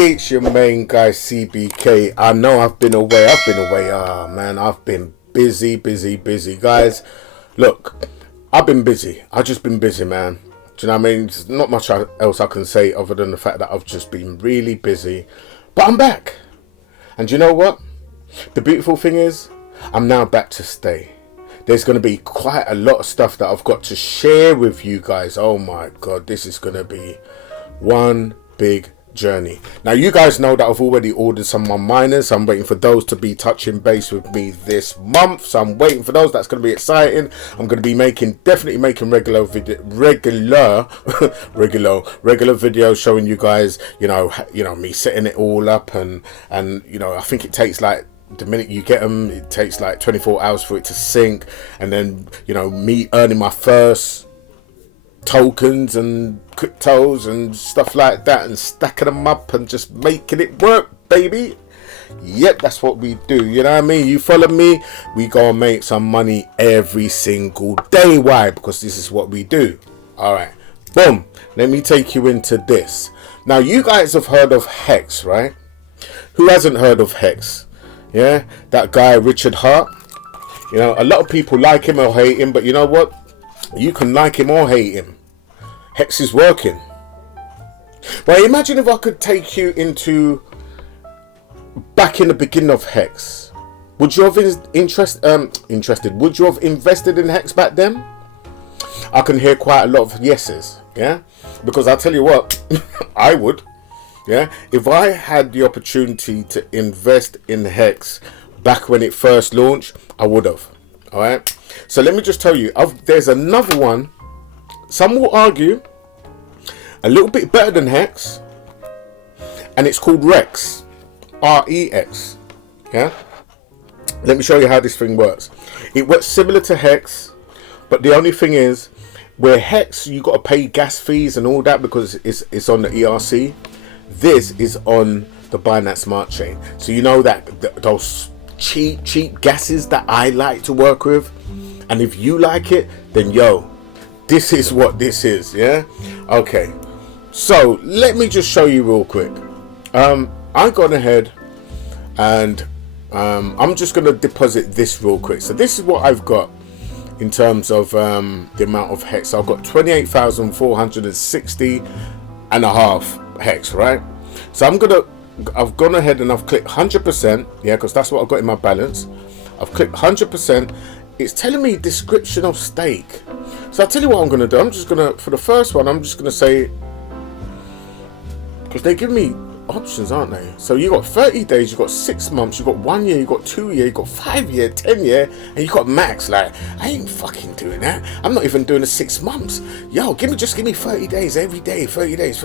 Hey, it's your main guy CBK. I know I've been away. Ah, man, I've been busy, guys. Look, I've been busy. I've just been busy, man. Do you know what I mean? There's not much else I can say other than the fact that I've just been really busy. But I'm back. And do you know what? The beautiful thing is, I'm now back to stay. There's going to be quite a lot of stuff that I've got to share with you guys. Oh my God, this is going to be one big journey. Now, you guys know that I've already ordered some more miners. I'm waiting for those to be touching base with me this month. So I'm waiting for those. That's going to be exciting. I'm going to be definitely making regular videos showing you guys, you know, me setting it all up and you know, I think it takes like, the minute you get them, it takes like 24 hours for it to sync, and then, you know, me earning my first tokens and cryptos and stuff like that and stacking them up and just making it work, baby. Yep, that's what we do. You know what I mean? You follow me, we gonna make some money every single day. Why? Because this is what we do. All right, boom. Let me take you into this. Now, you guys have heard of Hex, right? Who hasn't heard of Hex? Yeah, that guy Richard Hart. You know, a lot of people like him or hate him, but you know what? You can like him or hate him. Hex is working. Well, imagine if I could take you into back in the beginning of Hex. Would you have interested? Would you have invested in Hex back then? I can hear quite a lot of yeses. Yeah, because I'll tell you what, I would. Yeah, if I had the opportunity to invest in Hex back when it first launched, I would have. All right. So let me just tell you, there's another one. Some will argue a little bit better than Hex, and it's called Rex, R-E-X. Yeah. Let me show you how this thing works. It works similar to Hex, but the only thing is, where Hex you got to pay gas fees and all that because it's on the ERC. This is on the Binance Smart Chain. So you know that those cheap gases that I like to work with, and if you like it, then yo, this is what this is. Yeah, okay. So let me just show you real quick. I gone ahead and I'm just gonna deposit this real quick. So this is what I've got in terms of the amount of Hex. I've got 28,460 and a half Hex, right? So I've gone ahead and I've clicked 100%, yeah, because that's what I've got in my balance. I've clicked 100%. It's telling me description of stake. So I'll tell you what I'm going to do. I'm just going to, for the first one, I'm just going to say, because they give me options, aren't they? So you got 30 days, you got 6 months, you got 1 year, you got 2 year, you got 5 year, 10 year, and you got max. Like, I ain't fucking doing that. I'm not even doing the 6 months. Yo, just give me 30 days every day. 30 days.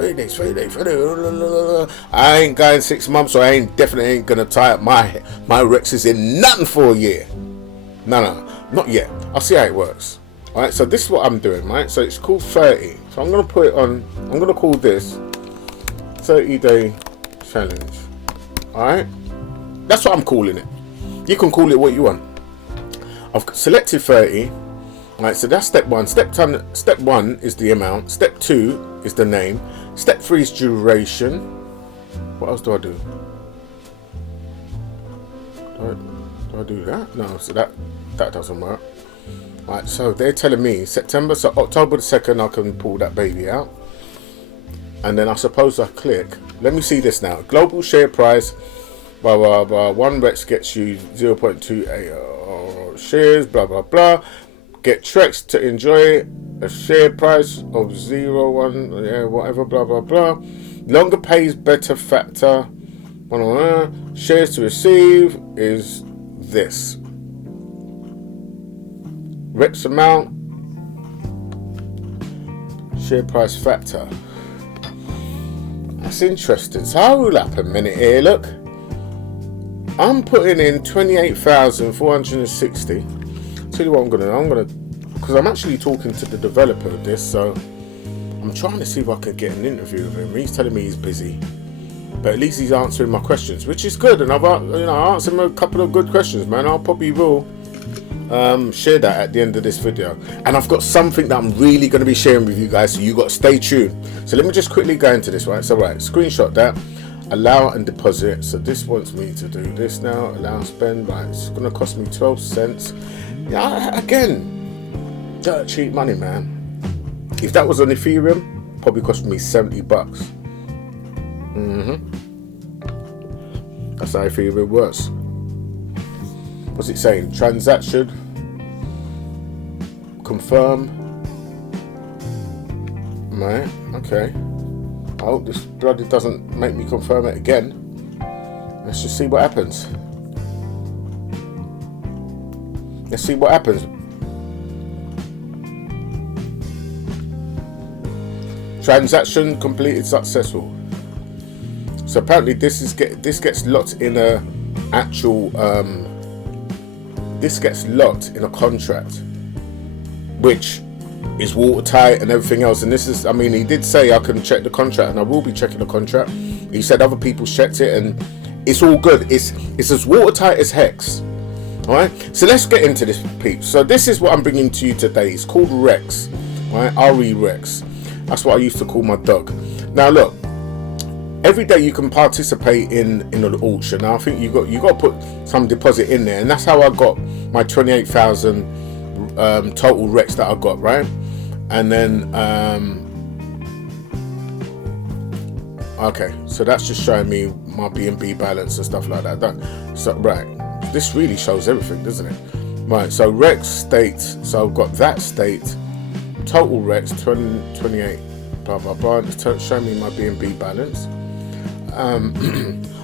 I ain't going 6 months, so I definitely ain't gonna tie up my Rexes in nothing for a year. No, not yet. I'll see how it works. All right, so this is what I'm doing, right? So it's called 30. So I'm gonna put it on. I'm gonna call this 30-day challenge. Alright, that's what I'm calling it. You can call it what you want. I've selected 30. Alright, so that's step 1. Step 1 is the amount. Step 2 is the name. Step 3 is duration. What else do I do? Do I do that? No, so that doesn't work. Alright, so they're telling me September, so October the 2nd I can pull that baby out. And then I suppose I click. Let me see this now. Global share price, blah, blah, blah. 1 Rex gets you 0.28 shares, blah, blah, blah. Get Trex to enjoy a share price of 0.1, yeah, whatever, blah, blah, blah. Longer pays better factor. Shares to receive is this. Rex amount, share price factor. That's interesting. So hold up a minute here. Look, I'm putting in 28,460. Tell you what I'm gonna, because I'm actually talking to the developer of this, so I'm trying to see if I can get an interview with him. He's telling me he's busy, but at least he's answering my questions, which is good. And I've answered him a couple of good questions, man. I'll probably will share that at the end of this video, and I've got something that I'm really going to be sharing with you guys, so you got to stay tuned. So let me just quickly go into this, right? So right, screenshot that. allow and deposit. So this wants me to do this now. Allow spend. Right, it's gonna cost me 12 cents. Yeah, again, dirt cheap money, man. If that was on Ethereum, probably cost me $70. That's how Ethereum works. What's it saying? Transaction. Confirm. Right, okay. I hope this bloody doesn't make me confirm it again. Let's just see what happens. Let's see what happens. Transaction completed successful. So apparently this gets locked in a actual this gets locked in a contract, which is watertight and everything else. And this is, I mean, he did say I can check the contract, and I will be checking the contract. He said other people checked it, and it's all good. It's as watertight as hex. All right. So let's get into this, peeps. So this is what I'm bringing to you today. It's called Rex. All right, RE Rex. That's what I used to call my dog. Now look, every day you can participate in an auction. Now I think you got to put some deposit in there, and that's how I got my 28,000 total Rex that I got, right? And then okay, so that's just showing me my BNB balance and stuff like that. So right, this really shows everything, doesn't it? Right, so Rex state, so I've got that state, total Rex 28 blah blah blah. It's showing me my BNB balance.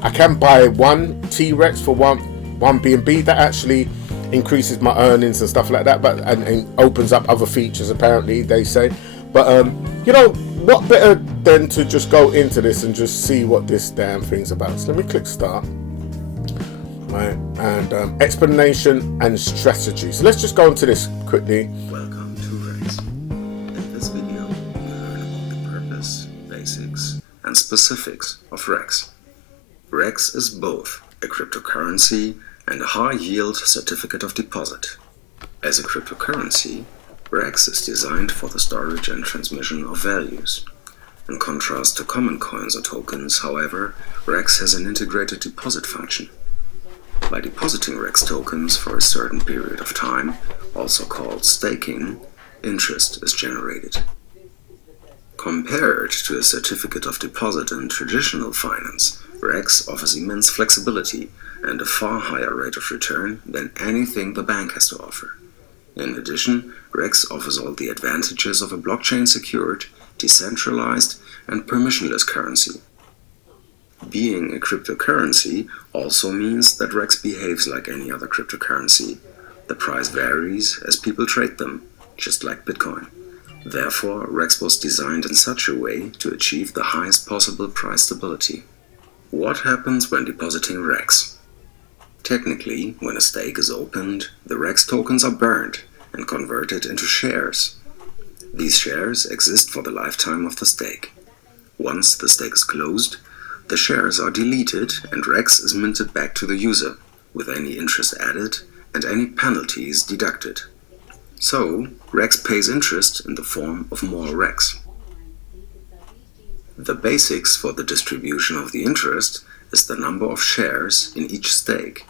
I can buy one T-Rex for one BNB. That actually increases my earnings and stuff like that, but and opens up other features, apparently they say. But you know what, better than to just go into this and just see what this damn thing's about. So let me click start, right, and explanation and strategy. So let's just go into this quickly. Welcome to Rex. In this video you learn about the purpose, basics and specifics of Rex. Rex is both a cryptocurrency and a high-yield certificate of deposit. As a cryptocurrency, Rex is designed for the storage and transmission of values. In contrast to common coins or tokens, however, Rex has an integrated deposit function. By depositing Rex tokens for a certain period of time, also called staking, interest is generated. Compared to a certificate of deposit in traditional finance, Rex offers immense flexibility and a far higher rate of return than anything the bank has to offer. In addition, Rex offers all the advantages of a blockchain-secured, decentralized, and permissionless currency. Being a cryptocurrency also means that Rex behaves like any other cryptocurrency. The price varies as people trade them, just like Bitcoin. Therefore, Rex was designed in such a way to achieve the highest possible price stability. What happens when depositing Rex? Technically, when a stake is opened, the Rex tokens are burned and converted into shares. These shares exist for the lifetime of the stake. Once the stake is closed, the shares are deleted and Rex is minted back to the user, with any interest added and any penalties deducted. So, Rex pays interest in the form of more Rex. The basics for the distribution of the interest is the number of shares in each stake,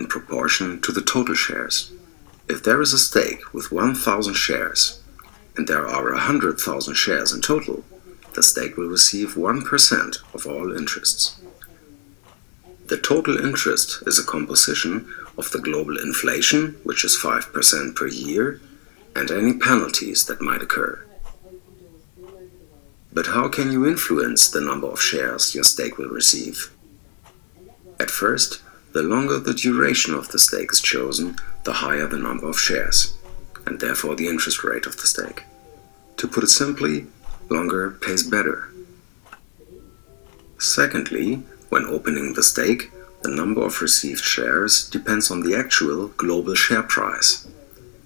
in proportion to the total shares. If there is a stake with 1,000 shares, and there are 100,000 shares in total, the stake will receive 1% of all interests. The total interest is a composition of the global inflation, which is 5% per year, and any penalties that might occur. But how can you influence the number of shares your stake will receive? At first, the longer the duration of the stake is chosen, the higher the number of shares, and therefore the interest rate of the stake. To put it simply, longer pays better. Secondly, when opening the stake, the number of received shares depends on the actual global share price.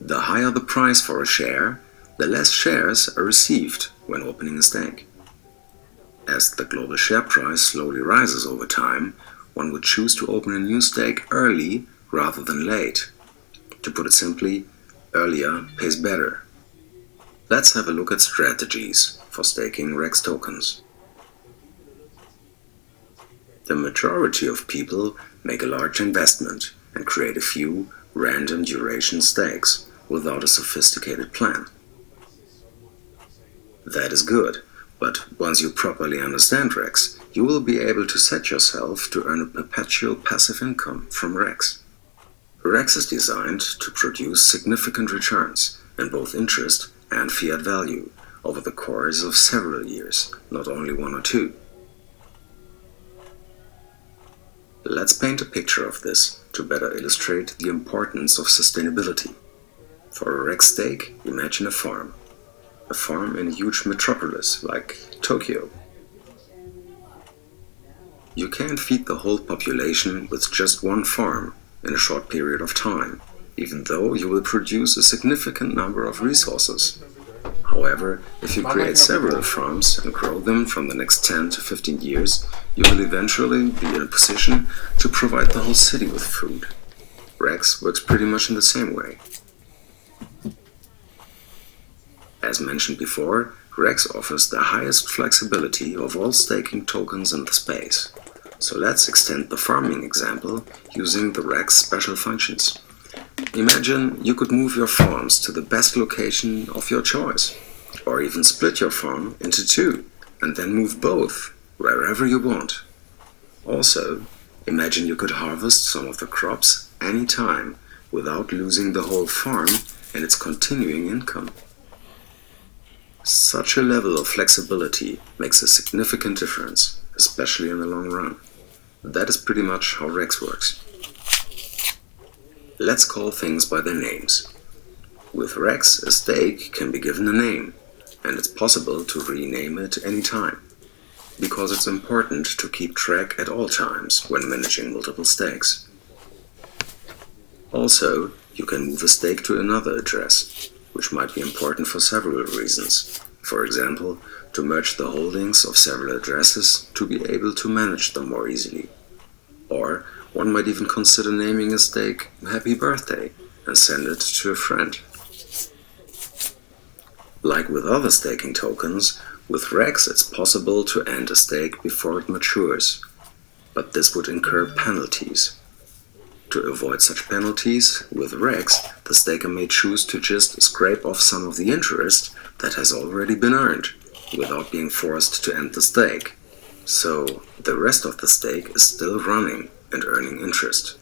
The higher the price for a share, the less shares are received when opening a stake. As the global share price slowly rises over time, one would choose to open a new stake early rather than late. To put it simply, earlier pays better. Let's have a look at strategies for staking Rex tokens. The majority of people make a large investment and create a few random duration stakes without a sophisticated plan. That is good, but once you properly understand REX, you will be able to set yourself to earn a perpetual passive income from REX. REX is designed to produce significant returns in both interest and fiat value over the course of several years, not only one or two. Let's paint a picture of this to better illustrate the importance of sustainability. For a REX stake, imagine a farm. A farm in a huge metropolis like Tokyo. You can't feed the whole population with just one farm in a short period of time, even though you will produce a significant number of resources. However, if you create several farms and grow them from the next 10 to 15 years, you will eventually be in a position to provide the whole city with food. REX works pretty much in the same way. As mentioned before, REX offers the highest flexibility of all staking tokens in the space. So let's extend the farming example using the REX special functions. Imagine you could move your farms to the best location of your choice, or even split your farm into two and then move both wherever you want. Also, imagine you could harvest some of the crops anytime without losing the whole farm and its continuing income. Such a level of flexibility makes a significant difference, especially in the long run. That is pretty much how REX works. Let's call things by their names. With REX, a stake can be given a name, and it's possible to rename it anytime, because it's important to keep track at all times when managing multiple stakes. Also, you can move a stake to another address, which might be important for several reasons. For example, to merge the holdings of several addresses to be able to manage them more easily. Or one might even consider naming a stake Happy Birthday and send it to a friend. Like with other staking tokens, with REX it's possible to end a stake before it matures, but this would incur penalties. To avoid such penalties, with REX, the staker may choose to just scrape off some of the interest that has already been earned, without being forced to end the stake. So, the rest of the stake is still running and earning interest.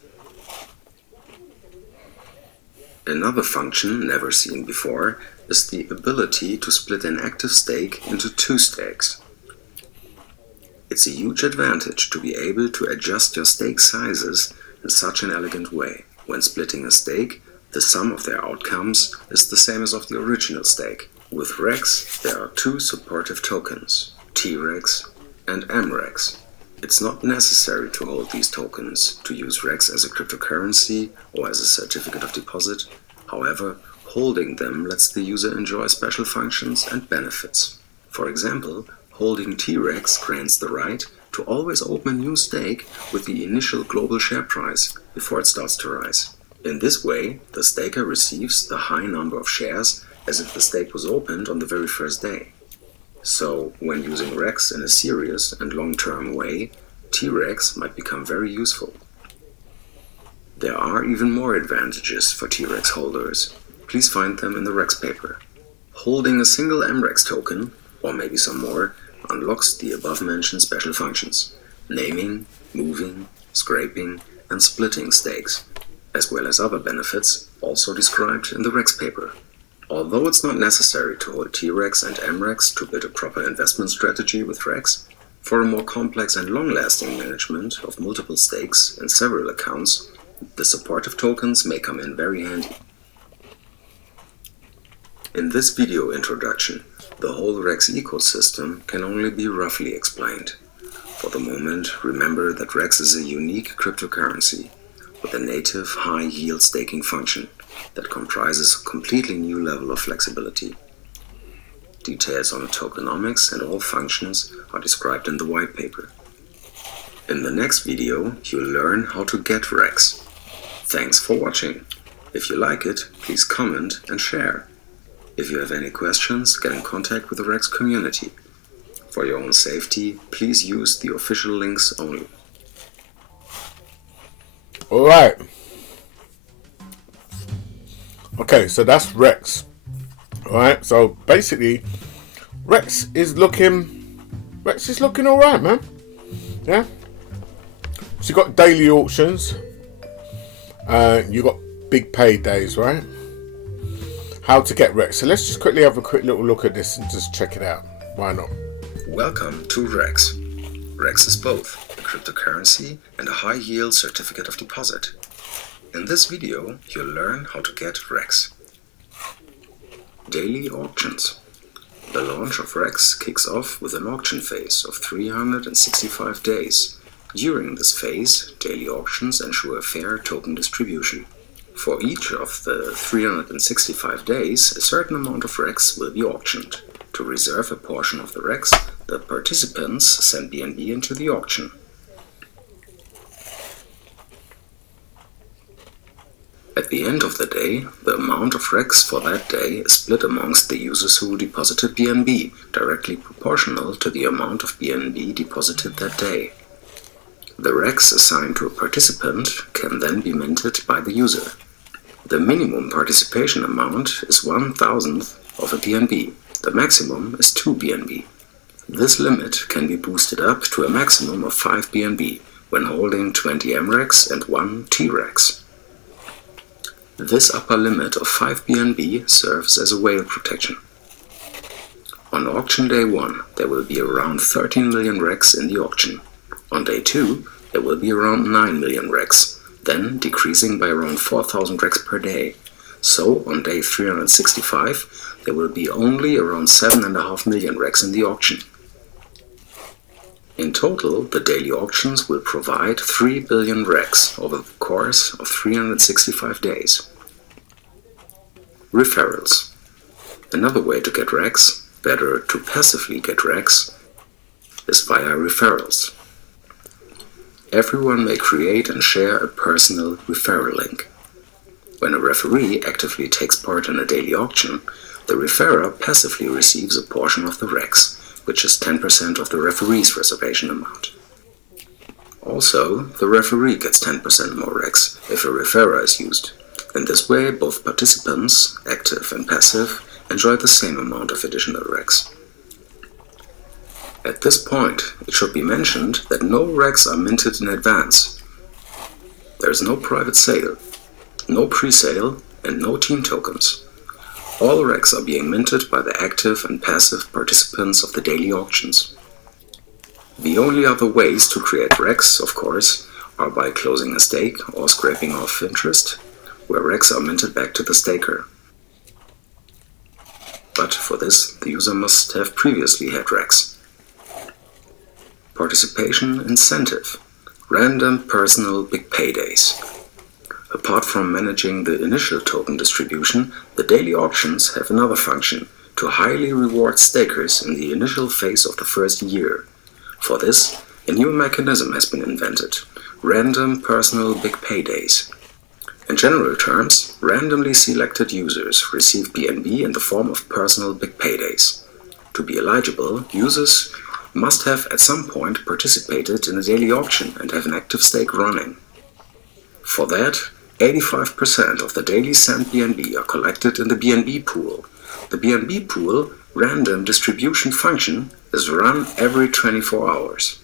Another function never seen before is the ability to split an active stake into two stakes. It's a huge advantage to be able to adjust your stake sizes in such an elegant way. When splitting a stake, the sum of their outcomes is the same as of the original stake. With REX, there are two supportive tokens, TREX and MREX. It's not necessary to hold these tokens to use REX as a cryptocurrency or as a certificate of deposit. However, holding them lets the user enjoy special functions and benefits. For example, holding TREX grants the right to always open a new stake with the initial global share price before it starts to rise. In this way, the staker receives the high number of shares as if the stake was opened on the very first day. So, when using REX in a serious and long-term way, TREX might become very useful. There are even more advantages for TREX holders. Please find them in the REX paper. Holding a single MREX token, or maybe some more, unlocks the above-mentioned special functions: naming, moving, scraping, and splitting stakes, as well as other benefits also described in the REX paper. Although it's not necessary to hold TREX and MREX to build a proper investment strategy with REX, for a more complex and long-lasting management of multiple stakes in several accounts, the supportive tokens may come in very handy. In this video introduction, the whole REX ecosystem can only be roughly explained. For the moment, remember that REX is a unique cryptocurrency with a native high-yield staking function that comprises a completely new level of flexibility. Details on the tokenomics and all functions are described in the white paper. In the next video, you'll learn how to get REX. Thanks for watching. If you like it, please comment and share. If you have any questions, get in contact with the REX community. For your own safety, please use the official links only. All right. Okay, so that's Rex. All right. So basically, Rex is looking all right, man. Yeah. So you got daily auctions. You got big paydays, right? How to get Rex. So let's just quickly have a quick little look at this and just check it out. Why not? Welcome to Rex. Rex is both a cryptocurrency and a high-yield certificate of deposit. In this video, you'll learn how to get Rex. Daily auctions. The launch of Rex kicks off with an auction phase of 365 days. During this phase, daily auctions ensure a fair token distribution. For each of the 365 days, a certain amount of Rex will be auctioned. To reserve a portion of the Rex, the participants send BNB into the auction. At the end of the day, the amount of Rex for that day is split amongst the users who deposited BNB, directly proportional to the amount of BNB deposited that day. The Rex assigned to a participant can then be minted by the user. The minimum participation amount is 1,000th of a BNB. The maximum is 2 BNB. This limit can be boosted up to a maximum of 5 BNB when holding 20 MREX and 1 TREX. This upper limit of 5 BNB serves as a whale protection. On auction day 1, there will be around 13 million Rex in the auction. On day 2, there will be around 9 million Rex, then decreasing by around 4,000 Rex per day. So, on day 365, there will be only around 7.5 million Rex in the auction. In total, the daily auctions will provide 3 billion Rex over the course of 365 days. Referrals. Another way to get Rex, better to passively get Rex, is via referrals. Everyone may create and share a personal referral link. When a referee actively takes part in a daily auction, the referrer passively receives a portion of the Rex, which is 10% of the referee's reservation amount. Also, the referee gets 10% more Rex if a referrer is used. In this way, both participants, active and passive, enjoy the same amount of additional Rex. At this point, it should be mentioned that no Rex are minted in advance. There is no private sale, no pre-sale, and no team tokens. All Rex are being minted by the active and passive participants of the daily auctions. The only other ways to create Rex, of course, are by closing a stake or scraping off interest, where Rex are minted back to the staker. But for this, the user must have previously had Rex. Participation incentive. Random personal big paydays. Apart from managing the initial token distribution, the daily auctions have another function, to highly reward stakers in the initial phase of the first year. For this, a new mechanism has been invented, random personal big paydays. In general terms, randomly selected users receive BNB in the form of personal big paydays. To be eligible, users must have at some point participated in a daily auction and have an active stake running. For that, 85% of the daily sent BNB are collected in the BNB pool. The BNB pool random distribution function is run every 24 hours.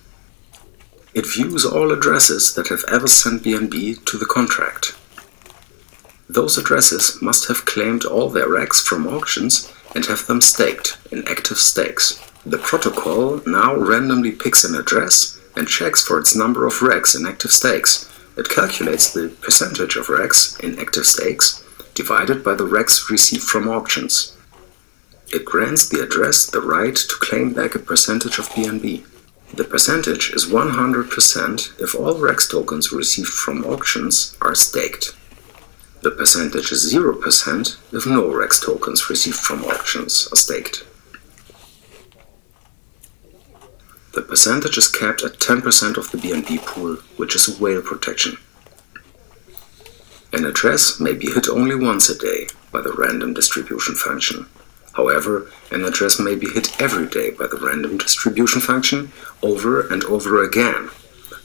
It views all addresses that have ever sent BNB to the contract. Those addresses must have claimed all their Rex from auctions and have them staked in active stakes. The protocol now randomly picks an address and checks for its number of Rex in active stakes. It calculates the percentage of Rex in active stakes divided by the Rex received from auctions. It grants the address the right to claim back a percentage of BNB. The percentage is 100% if all Rex tokens received from auctions are staked. The percentage is 0% if no Rex tokens received from auctions are staked. The percentage is capped at 10% of the BNB pool, which is a whale protection. An address may be hit only once a day by the random distribution function. However, an address may be hit every day by the random distribution function over and over again.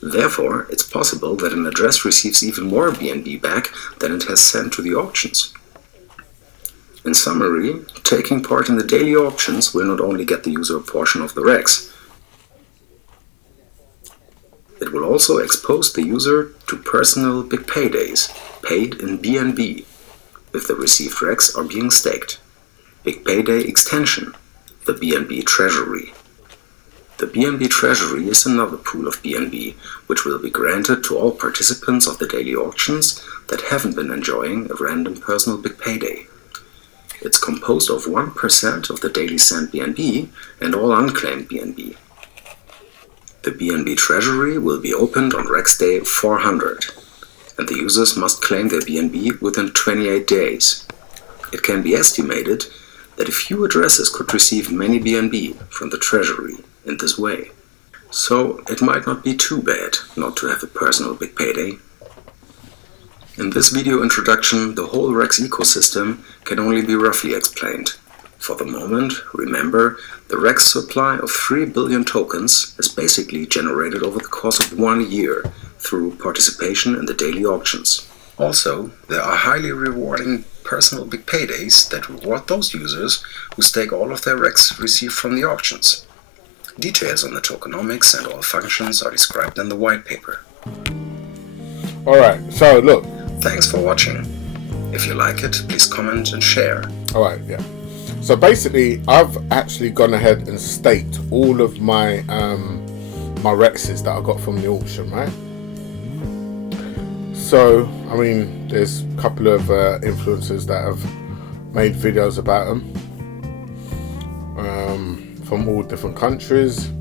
Therefore, it's possible that an address receives even more BNB back than it has sent to the auctions. In summary, taking part in the daily auctions will not only get the user a portion of the REX, it will also expose the user to personal big paydays, paid in BNB, if the received REX are being staked. Big payday extension, the BNB treasury. The BNB treasury is another pool of BNB, which will be granted to all participants of the daily auctions that haven't been enjoying a random personal big payday. It's composed of 1% of the daily sent BNB and all unclaimed BNB. The BNB treasury will be opened on REX day 400, and the users must claim their BNB within 28 days. It can be estimated that a few addresses could receive many BNB from the treasury in this way. So it might not be too bad not to have a personal big payday. In this video introduction, the whole REX ecosystem can only be roughly explained. For the moment, remember, the REX supply of 3 billion tokens is basically generated over the course of 1 year through participation in the daily auctions. Also, there are highly rewarding personal big paydays that reward those users who stake all of their REX received from the auctions. Details on the tokenomics and all functions are described in the white paper. Alright, so look. Thanks for watching. If you like it, please comment and share. Alright, yeah. So basically, I've actually gone ahead and staked all of my my REXs that I got from the auction, right? So, I mean, there's a couple of influencers that have made videos about them from all different countries.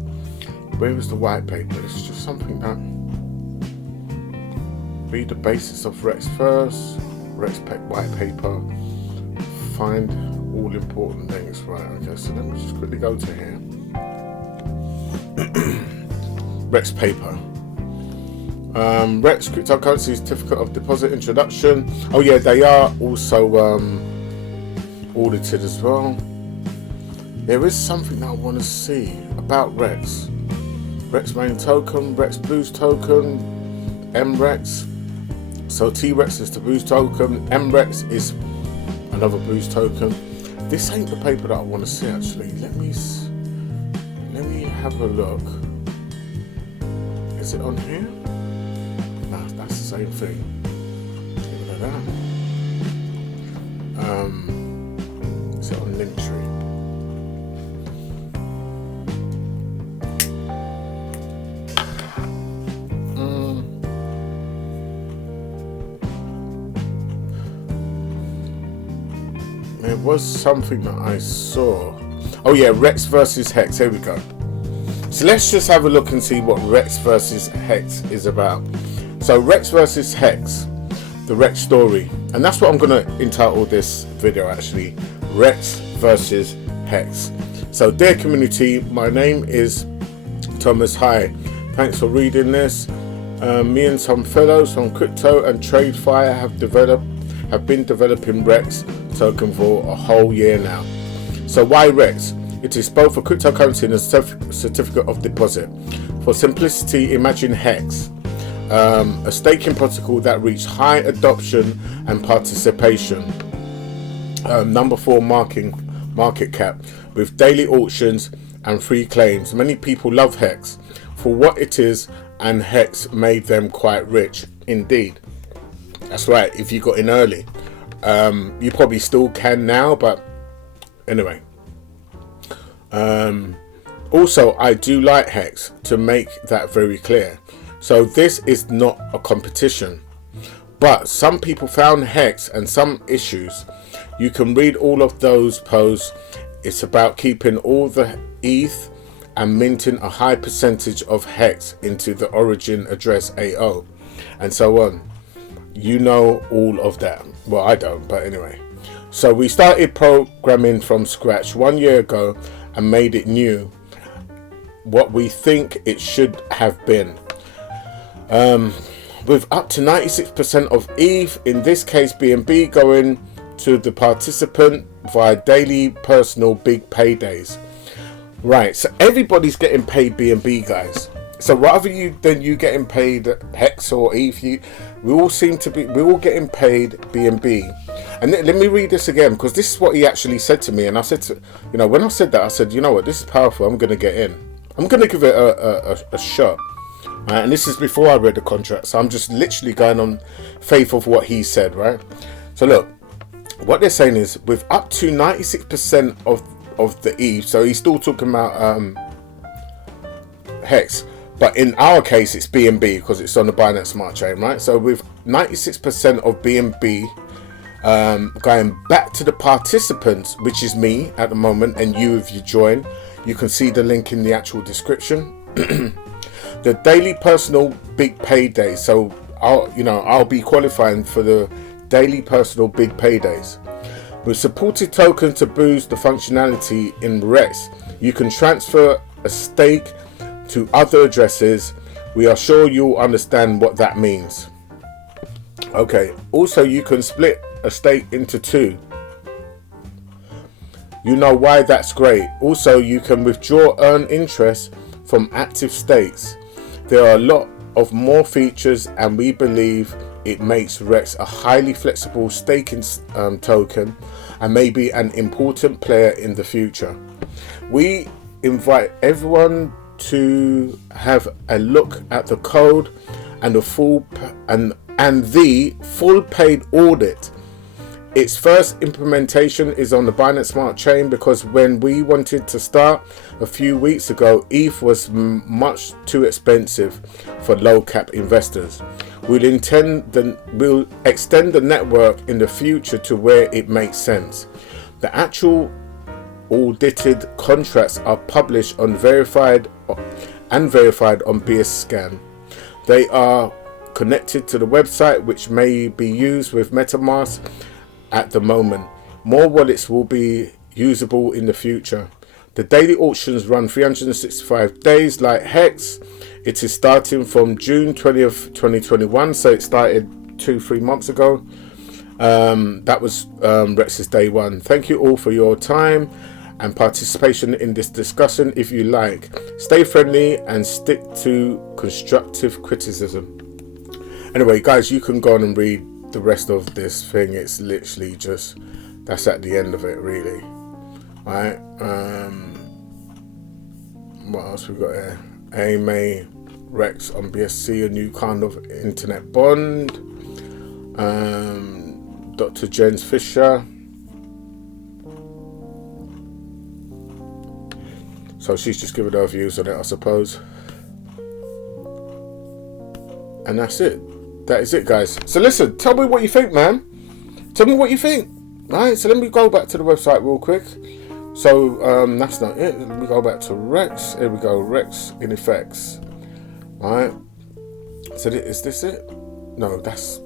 Where is the white paper? It's just something that... Read the basis of REX first. White paper. Find all important things. Right, okay, so let me just quickly go to here. REX paper. REX cryptocurrency certificate of deposit introduction. Oh yeah, they are also audited as well. There is something that I want to see about REX. REX main token, REX boost token, MREX. So T-REX is the boost token, MREX is another boost token. This ain't the paper that I want to see actually. Let me have a look. Is it on here? No, that's the same thing. Look at that. Is it on Linktree? There was something that I saw. Oh yeah, REX versus Hex. Here we go. So let's just have a look and see what REX versus Hex is about. So REX versus Hex, the REX story, and that's what I'm going to entitle this video actually. REX versus Hex. So dear community, my name is Thomas. Hi, thanks for reading this. Me and some fellows from Crypto and TradeFire have been developing REX token for a whole year now. So why REX? It is both a cryptocurrency and a certificate of deposit. For simplicity, imagine Hex, a staking protocol that reached high adoption and participation. Number 4 market cap with daily auctions and free claims. Many people love Hex for what it is, and Hex made them quite rich indeed. That's right, if you got in early. You probably still can now, but anyway. Also, I do like Hex, to make that very clear. So this is not a competition, but some people found Hex and some issues. You can read all of those posts. It's about keeping all the ETH and minting a high percentage of Hex into the origin address AO, and so on. You know all of that. Well, I don't, but anyway. So we started programming from scratch 1 year ago and made it new, what we think it should have been. With up to 96% of ETH, in this case BNB, going to the participant via daily personal big paydays. Right, so everybody's getting paid BNB, guys. So rather than you getting paid Hex or ETH, we're all getting paid BNB. And let me read this again, because this is what he actually said to me. And I said to, when I said that, I said, you know what, this is powerful. I'm going to get in. I'm going to give it a shot. And this is before I read the contract. So I'm just literally going on faith of what he said, right? So look, what they're saying is with up to 96% of the ETH. So he's still talking about Hex. But in our case, it's BNB because it's on the Binance Smart Chain, right? So with 96% of BNB going back to the participants, which is me at the moment, and you if you join, you can see the link in the actual description. The daily personal big payday. So I'll be qualifying for the daily personal big paydays. With supported tokens to boost the functionality in REX, you can transfer a stake to other addresses. We are sure you'll understand what that means. Okay, also you can split a stake into two. You know why that's great. Also, you can withdraw earned interest from active stakes. There are a lot of more features, and we believe it makes REX a highly flexible staking token and maybe an important player in the future. We invite everyone to have a look at the code and the full paid audit. Its first implementation is on the Binance Smart Chain, because when we wanted to start a few weeks ago, ETH was much too expensive for low cap investors. We'll extend the network in the future to where it makes sense. The actual audited contracts are published on verified on BSScan. They are connected to the website, which may be used with MetaMask at the moment. More wallets will be usable in the future. The daily auctions run 365 days like Hex. It is starting from June 20th 2021, so it started 2-3 months ago. That was Rex's day one. Thank you all for your time and participation in this discussion. If you like, stay friendly and stick to constructive criticism. Anyway, guys, you can go on and read the rest of this thing. It's literally just, that's at the end of it, really. Alright, what else we got here? AMA Rex on BSC, a new kind of internet bond. Dr. Jens Fisher. So she's just giving her views on it, I suppose. And that's it. That is it, guys. So listen, tell me what you think, man. Tell me what you think. Right, so let me go back to the website real quick. So that's not it. Let me go back to Rex. Here we go, Rex in effects. Alright. So is this it? No, that's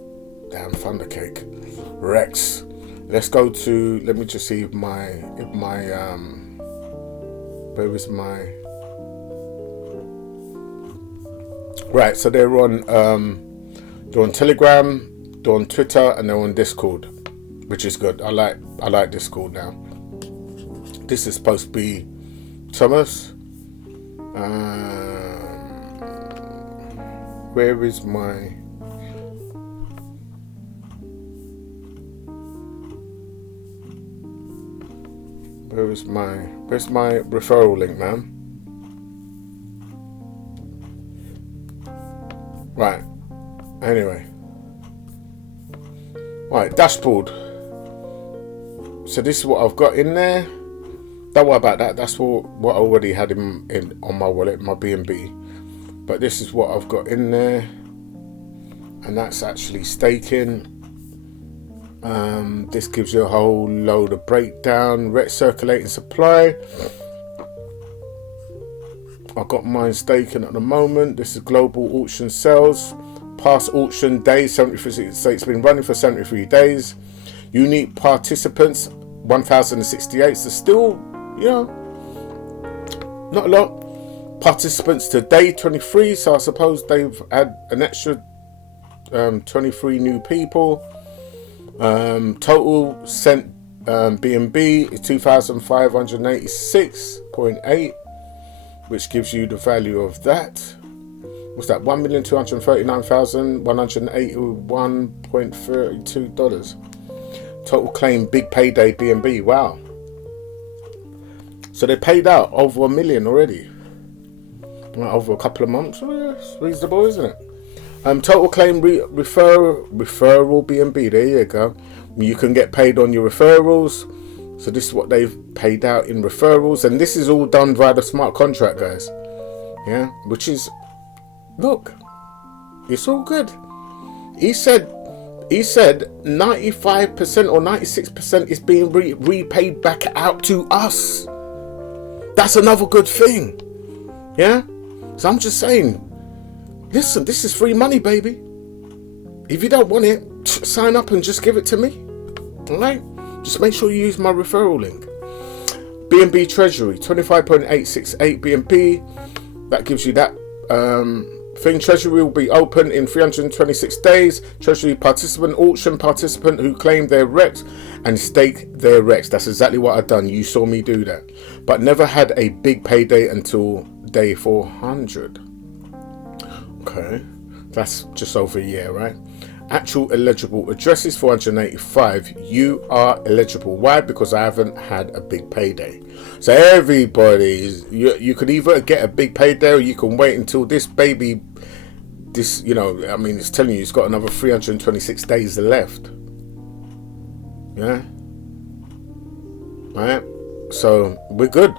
damn thunder cake. Rex. Let's go to, let me just see if my where is my, right, so they're on Telegram, they're on Twitter, and they're on Discord, which is good. I like Discord now. This is supposed to be Thomas. Where is my, where's my referral link, man? Right. Anyway. Right, dashboard. So this is what I've got in there. Don't worry about that. That's what I already had in on my wallet, my BNB. But this is what I've got in there, and that's actually staking. This gives you a whole load of breakdown. Rex circulating supply. I've got mine staking at the moment. This is global auction sales. Past auction day 73. So it's been running for 73 days. Unique participants 1,068. So still, not a lot. Participants to day 23. So I suppose they've had an extra 23 new people. Total sent BNB is 2,586.8, which gives you the value of that. what's that? $1,239,181.32. Total claim, big payday, B&B. Wow. So they paid out over $1 million already. Over a couple of months. Well, yeah, it's reasonable, isn't it? Total claim referral B&B. There you go. You can get paid on your referrals. So this is what they've paid out in referrals, and this is all done via the smart contract, guys. Yeah, which is, look, it's all good. He said 95% or 96% is being repaid back out to us. That's another good thing. Yeah. So I'm just saying, listen, this is free money, baby. If you don't want it, sign up and just give it to me. All right. Just make sure you use my referral link. B&B Treasury, 25.868 B&B. That gives you that thing. Treasury will be open in 326 days. Treasury participant, auction participant who claim their REX and stake their REX. That's exactly what I've done. You saw me do that. But never had a big payday until day 400. Okay. That's just over a year, right? Actual eligible addresses 485. You are eligible. Why? Because I haven't had a big payday. So everybody's, you could either get a big payday or you can wait until this baby, this, you know, I mean, it's telling you it's got another 326 days left. Yeah. Right. So we're good.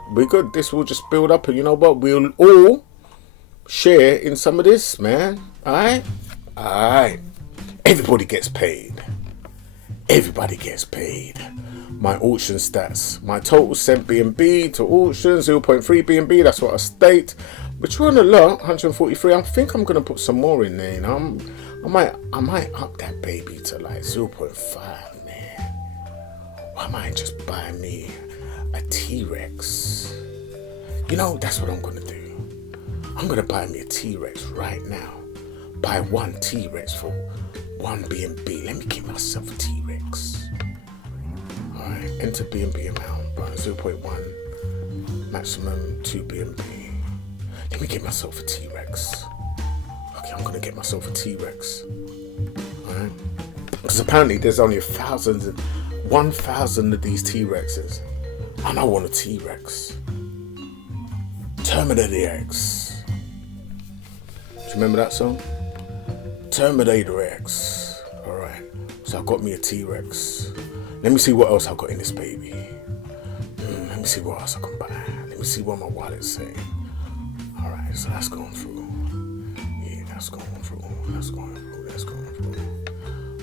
This will just build up, and you know what? We'll all share in some of this, man. All right. Everybody gets paid. Everybody gets paid. My auction stats. My total sent B&B to auction, 0.3 B&B. That's what I state. Which were on a lot, 143. I think I'm going to put some more in there. You know, I might up that baby to like 0.5, man. Or I might just buy me a T-Rex. You know, that's what I'm going to do. I'm going to buy me a T-Rex right now. Buy one T-Rex for one B&B. Let me give myself a T-Rex. Alright, enter B&B amount, right, 0.1, maximum 2 B&B. Let me give myself a T-Rex. Okay, I'm gonna get myself a T-Rex. Alright, because apparently there's only 1,000 of these T-Rexes, and I want a T-Rex. Terminator X. Do you remember that song? Terminator X. Alright, so I got me a T-Rex. Let me see what else I got in this baby. Let me see what else I can buy. Let me see what my wallet's saying. Alright, so that's going through. Yeah, that's going through. That's going through.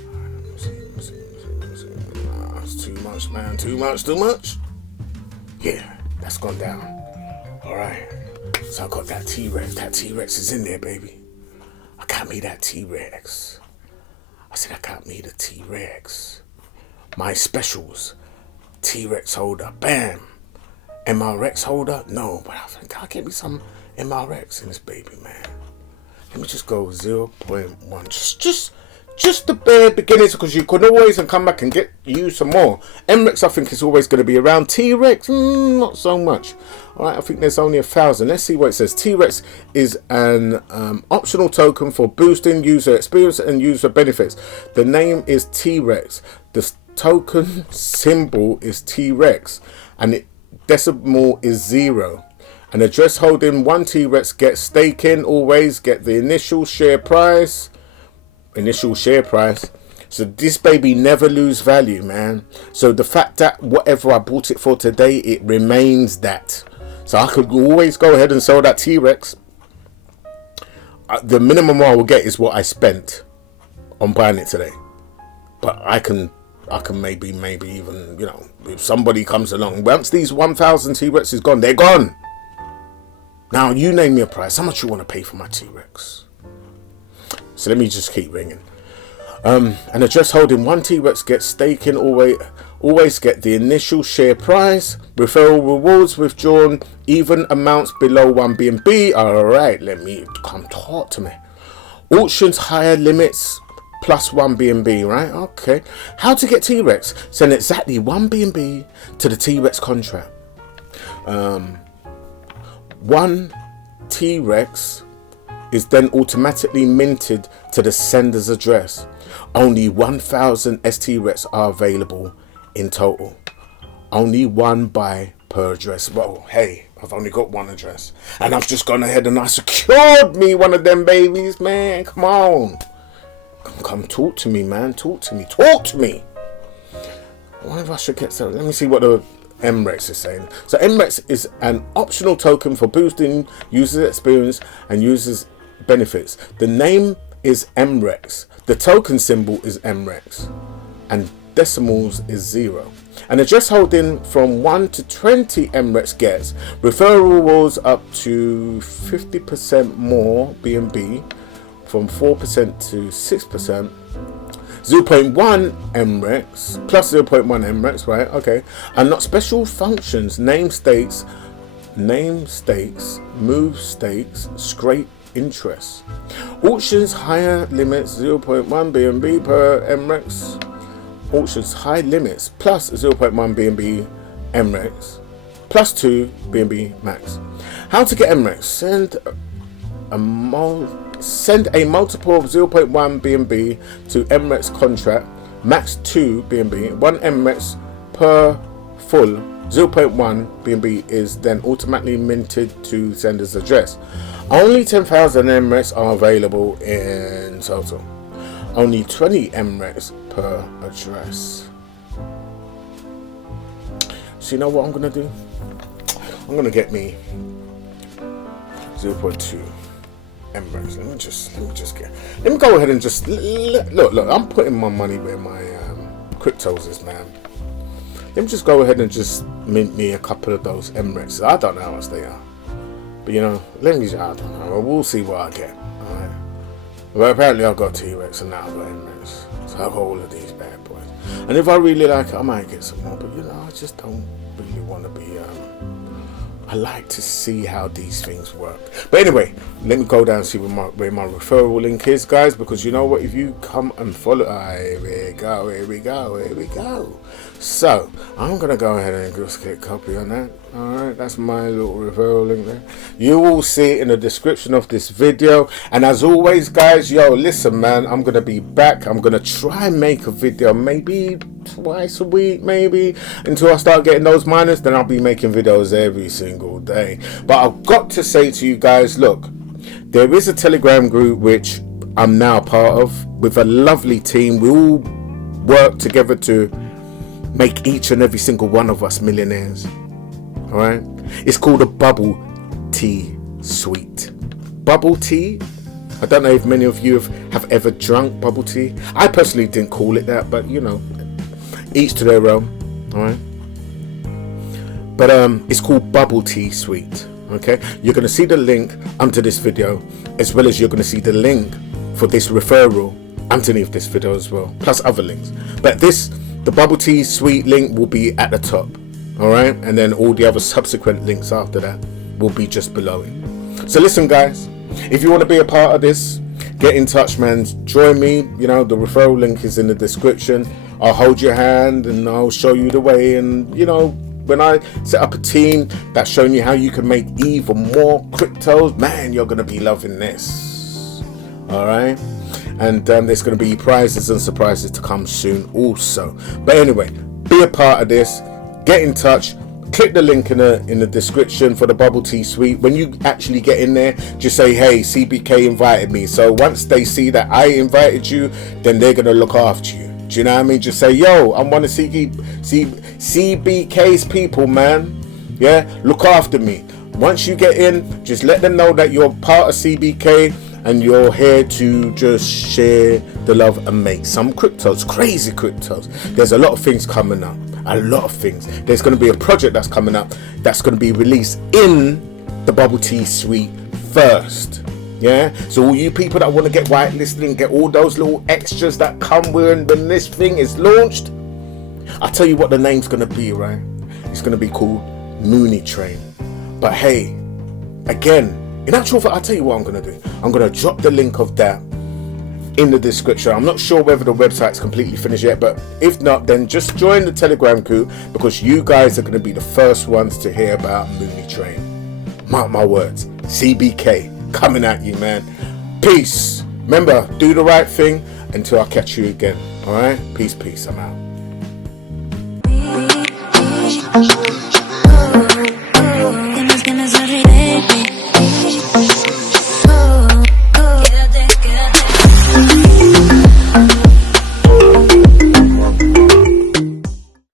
Alright, let me see. That's too much, man. Too much. Yeah, that's gone down. Alright, so I got that T-Rex. That T-Rex is in there, baby. I got me that T-Rex. I said I got me the T-Rex. My specials. T-Rex holder. Bam. MRX holder. No, but I think I'll get me some MRX in this baby, man. Let me just go 0.1. Just the bare beginnings, because you can always come back and get you some more. MRX I think is always going to be around. T-Rex, not so much. Alright, I think there's only 1,000. Let's see what it says. T-Rex is an optional token for boosting user experience and user benefits. The name is T-Rex. The token symbol is T-Rex. And the decimal is 0. An address holding one T-Rex gets staking. Always get the initial share price. So this baby never lose value, man. So the fact that whatever I bought it for today, it remains that. So I could always go ahead and sell that T-Rex. The minimum I will get is what I spent on buying it today. But I can maybe even, you know, if somebody comes along, once these 1,000 T-Rex is gone, they're gone. Now you name me a price. How much you want to pay for my T-Rex? So let me just keep ringing. An address holding one T-Rex gets staking. Always get the initial share price. Referral rewards withdrawn even amounts below 1 B&B. Alright, let me come talk to me. Auctions higher limits plus 1 B&B, right? Okay. How to get T-Rex? Send exactly 1 B&B to the T-Rex contract. 1 T-Rex is then automatically minted to the sender's address. Only 1,000 ST-RECs are available in total. Only one buy per address. Well, hey, I've only got one address, and I've just gone ahead and I secured me one of them babies, man. Come on. Come talk to me, man. Talk to me. I wonder if I should get some. Let me see what the MREX is saying. So MREX is an optional token for boosting users' experience and users' benefits. The name is MREX. The token symbol is MREX. And decimals is 0. An address holding from 1 to 20 MREX gets referral rewards up to 50% more BNB, from 4% to 6%. 0.1 MREX plus 0.1 MREX, right? Okay. And not special functions, name stakes, move stakes, scrape interest. Auctions higher limits 0.1 BNB per MREX. Auctions high limits plus 0.1 BNB MREX plus 2 BNB max. How to get MREX? Send a multiple of 0.1 BNB to MREX contract, max 2 BNB, 1 MREX per full. 0.1 BNB is then automatically minted to sender's address. Only 10,000 MREX are available in total. Only 20 MREX per address. So you know what I'm gonna do? I'm gonna get me 0.2 MREX. Let me go ahead and just look. I'm putting my money where my cryptos is, man. Let me just go ahead and just mint me a couple of those MREX. I don't know how much they are, but I don't know. We'll see what I get. All right. Well, apparently I've got T-Rex and now I've got MREX. So I have all of these bad boys. And if I really like it, I might get some more. But I just don't really want to be. I like to see how these things work. But anyway, let me go down and see where my referral link is, guys, because you know what, if you come and follow, here we go. So I'm gonna go ahead and just get a copy on that. All right, that's my little referral link there. You will see it in the description of this video. And as always, guys, listen, man, I'm gonna be back. I'm gonna try and make a video maybe twice a week, maybe, until I start getting those miners. Then I'll be making videos every single day. But I've got to say to you guys, look, there is a Telegram group which I'm now part of with a lovely team. We all work together to make each and every single one of us millionaires. All right, it's called a bubble tea suite. Bubble tea, I don't know if many of you have ever drunk bubble tea. I personally didn't call it that, but each to their own. All right, but it's called bubble tea suite. Okay, you're going to see the link under this video, as well as you're going to see the link for this referral underneath this video as well, plus other links. But the bubble tea suite link will be at the top. All right, and then all the other subsequent links after that will be just below it. So listen, guys, if you want to be a part of this, get in touch, man. Join me. The referral link is in the description. I'll hold your hand and I'll show you the way. And when I set up a team that's showing you how you can make even more cryptos, man, you're gonna be loving this. All right, and there's gonna be prizes and surprises to come soon also. But anyway, be a part of this. Get in touch. Click the link in the description for the bubble tea suite. When you actually get in there, just say, hey, CBK invited me. So once they see that I invited you, then they're gonna look after you. Do you know what I mean? Just say, yo, I'm one of CBK's people, man. Yeah, look after me. Once you get in, just let them know that you're part of CBK and you're here to just share the love and make some cryptos, crazy cryptos. There's a lot of things coming up. A lot of things. There's going to be a project that's coming up that's going to be released in the bubble tea suite first. Yeah, so all you people that want to get whitelisted and get all those little extras that come when this thing is launched, I'll tell you what the name's going to be, right? It's going to be called Mooney Train. But hey, again, in actual fact, I'll tell you what I'm going to do. I'm going to drop the link of that in the description. I'm not sure whether the website's completely finished yet, but if not, then just join the Telegram group, because you guys are going to be the first ones to hear about Mooney Train. Mark my words, CBK coming at you, man. Peace. Remember, do the right thing until I catch you again. All right? Peace, peace. I'm out.